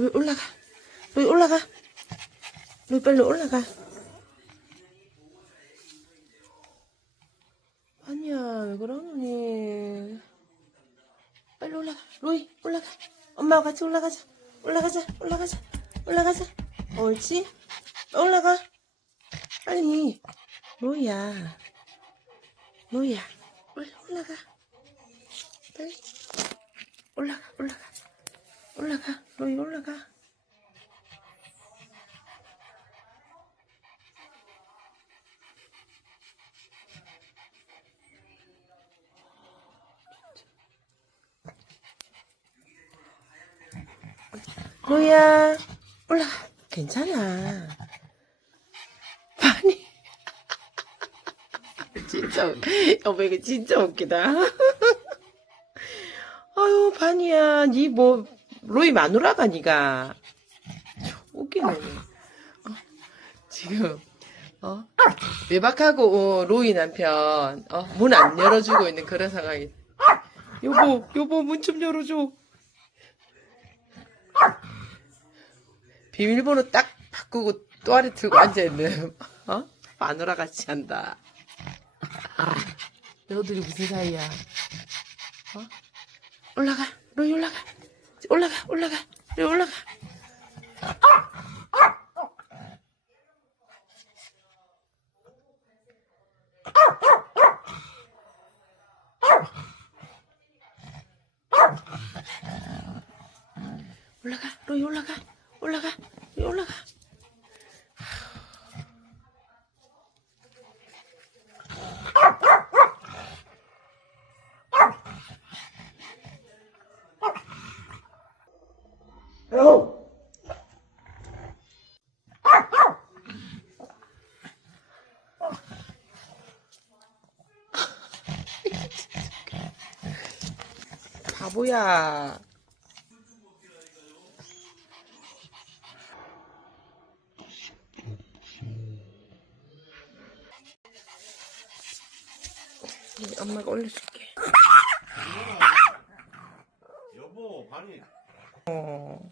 로이 올라가. 로이 올라가. 로이 빨리 올라가. 아니야, 왜 그러니? 빨리 올라가. 로이, 올라가. 엄마와 같이 올라가자. 올라가자, 올라가자, 올라가자. 옳지? 올라가. 로이야. 로이야. 빨리 올라가. 빨리. 올라가, 올라가. 올라가. 로이 올라가. 로이야. 올라가. 괜찮아. 아니. 진짜, 웃- 여보, 이거 진짜 웃기다. 아유, 반이야. 니 뭐, 로이 마누라가 니가. 웃기네. 어, 지금, 어, 외박하고, 어, 로이 남편, 어, 문 안 열어주고 있는 그런 상황이. 여보, 여보, 문 좀 열어줘. 비밀번호 딱 바꾸고 또아리 들고 앉아있는, 어? 마누라 같이 한다. 너희들이 무슨 사이야? 어? 올라가, 로이 올라가. 올라가, 올라가, 로이 올라가. 올라가, 로이 올라가, 올라가, 올라가. 바보야. 엄마가 올려줄게. 여보, 반이 어.